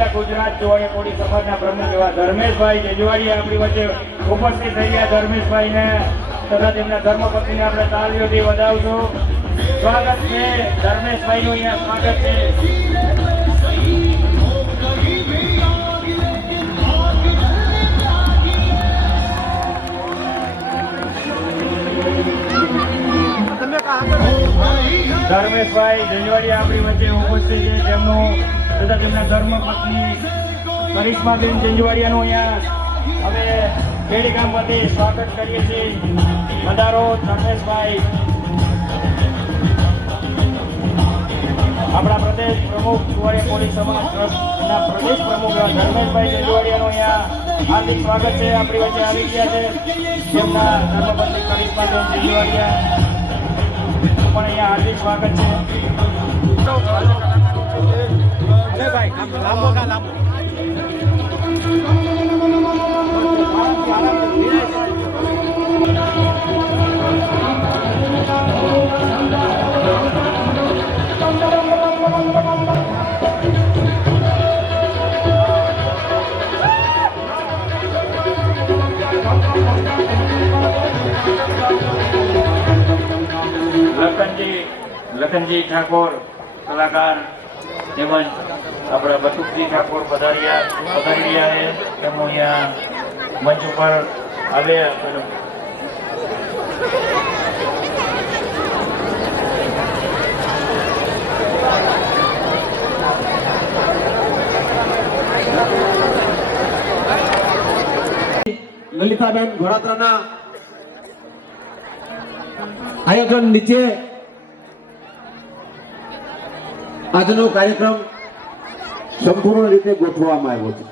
અખિલ ગુજરાત જોવાળિયા કોળી સમાજના પ્રમુખ એવા ધર્મેશભાઈ જેજવાડિયા આપણી વચ્ચે ઉપસ્થિત થઈ ગયા. ધર્મેશભાઈને તથા તેમના ધર્મપત્નીને આપણે તાળીઓથી વધાવશું. સ્વાગત છે ધર્મેશભાઈનું, અહીંયા સ્વાગત છે. ધર્મેશભાઈ જેજવાડિયા આપણી વચ્ચે ઉપસ્થિત છે. તેમનું તથા તેમના ધર્મપત્ની કરિશ્માબેન જેજવાડિયાનું અહીંયા અમે ખેડી ગામ વતી સ્વાગત કરીએ છીએ. પધારો ધર્મેશભાઈ. આપણા પ્રદેશ પ્રમુખ જોવાળિયા કોળી સમાજ ટ્રસ્ટના પ્રદેશ પ્રમુખ ધર્મેશભાઈ જેજવાડિયાનું અહીંયા હાર્દિક સ્વાગત છે. આપણી વચ્ચે આવી ગયા છે તેમના ધર્મપત્ની કરિશ્માબેન જેજવાડિયા પણ અહીંયા હાર્દિક સ્વાગત છે. લખનજી ઠાકોર કલાકાર તેમજ આપણા બટુકજી ઠાકોર પધારી રહ્યા છે. તેમનું અહીંયા મંચ ઉપર આવ્યા. લલિતાબેન ઘોડાત્રાના આયોજન નીચે આજનો કાર્યક્રમ સંપૂર્ણ રીતે ગોઠવવામાં આવ્યો છે.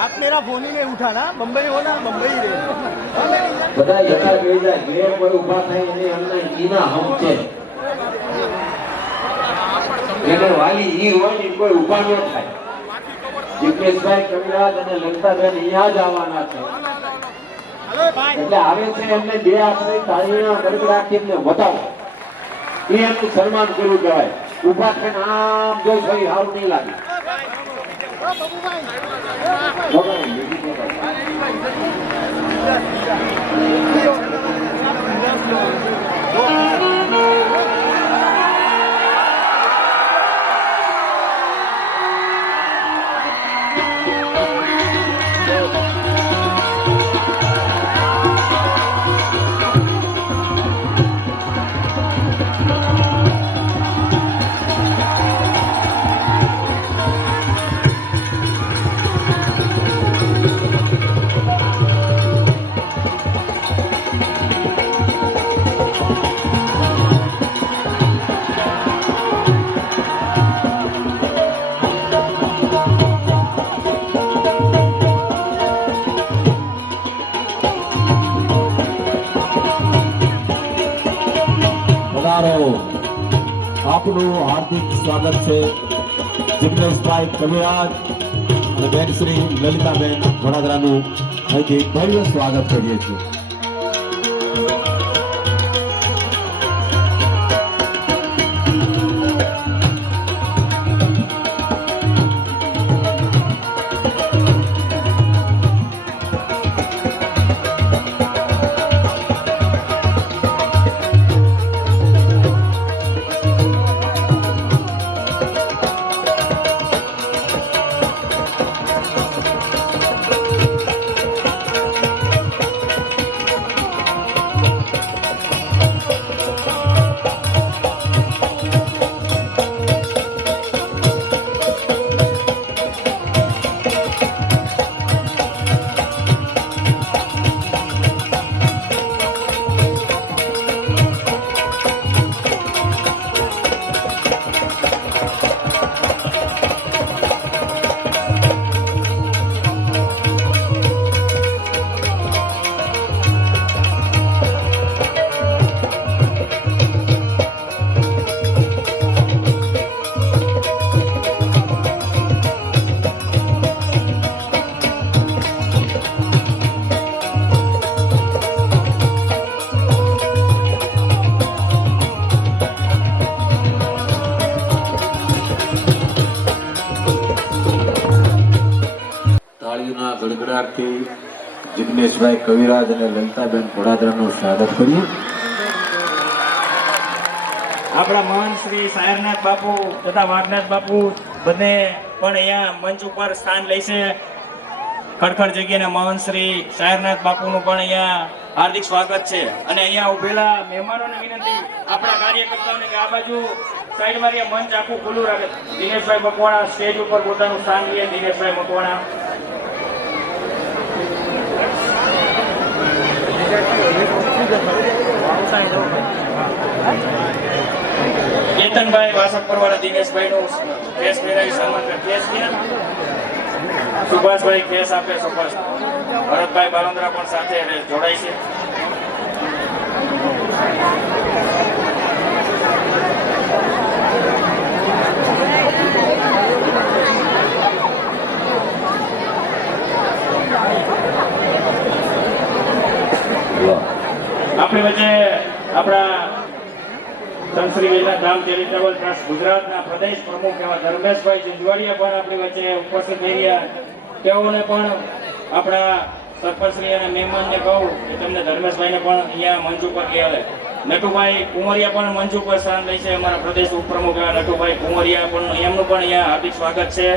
आप मेरा फोन ही नहीं उठा ना, बम्बई हो ना, बम्बई रे બધા જતા ગઈ જાય ઘરે કોઈ ઊભા થાય એને અમને ઈના હમ છે. એને વાલી ઈ હોય ને કોઈ ઊભા ન થાય. જીગ્નેશભાઈ કવિરાજ અને લલિતાબેન અહીંયા જ આવવાના છે એટલે આવે છે એમને બે હાથની તાળીના ગડગડાટી એમને બતાવો. એ એમનું સન્માન કરવું કહેવાય. ઊભા થઈને આમ જો ફરી હારું નહીં લાગે. આપનું હાર્દિક સ્વાગત છે. જિગ્નેશભાઈ કવિરાજ અને બેન શ્રી લલિતાબેન વડોદરાનું અહીંથી ભવ્ય સ્વાગત કરીએ છીએ. યજ્ઞાર્થી જિગ્નેશભાઈ કવિરાજ અને લલિતાબેન ઘોડાદરાનું સ્વાગત કરીએ. આપણા મહાન શ્રી સાયરનાથ બાપુ તથા વાઘનાથ બાપુ બંને પણ અહીંયા મંચ ઉપર સ્થાન લેશે. ખડખડ જગ્યાના મહાન શ્રી સાયરનાથ બાપુનું પણ અહીંયા હાર્દિક સ્વાગત છે. અને અહીંયા ઉભેલા મહેમાનોને વિનંતી, આપણા કાર્યકર્તાઓને કે આ બાજુ સાઈડમાં રહ્યા, મંચ આખું ખુલ્લું રાખે. દિનેશભાઈ મકવાણા સ્ટેજ ઉપર પોતાનું સ્થાન લે. દિનેશભાઈ મકવાણા, કેતનભાઈ વાસક પરવાળા દિનેશભાઈનું કેસ પહેરાવી સન્માન કરે. કેસ ક્યાં? સુભાષભાઈ કેસ આપે. સુભાષ ભરતભાઈ બાલોંદ્રા પણ સાથે જોડાય છે. આપણી વચ્ચે આપણા સંશ્રી વેદના ધામ ચેરિટેબલ ટ્રસ્ટ ગુજરાતના પ્રદેશ પ્રમુખ એવા ધર્મેશભાઈ જુંજવાડિયા પણ આપણી વચ્ચે ઉપસ્થિત થઈ રહ્યા. તેઓને પણ આપણા સરપંચશ્રી અને મહેમાનને કહું કે તમને ધર્મેશભાઈને પણ અહીંયા મંચ ઉપર કહેવાય. નટુભાઈ કુંવરિયા પણ મંચ ઉપર સ્થાન લે છે. અમારા પ્રદેશ ઉપપ્રમુખ એવા નટુભાઈ કુંવરિયા પણ એમનું પણ અહીંયા હાર્દિક સ્વાગત છે.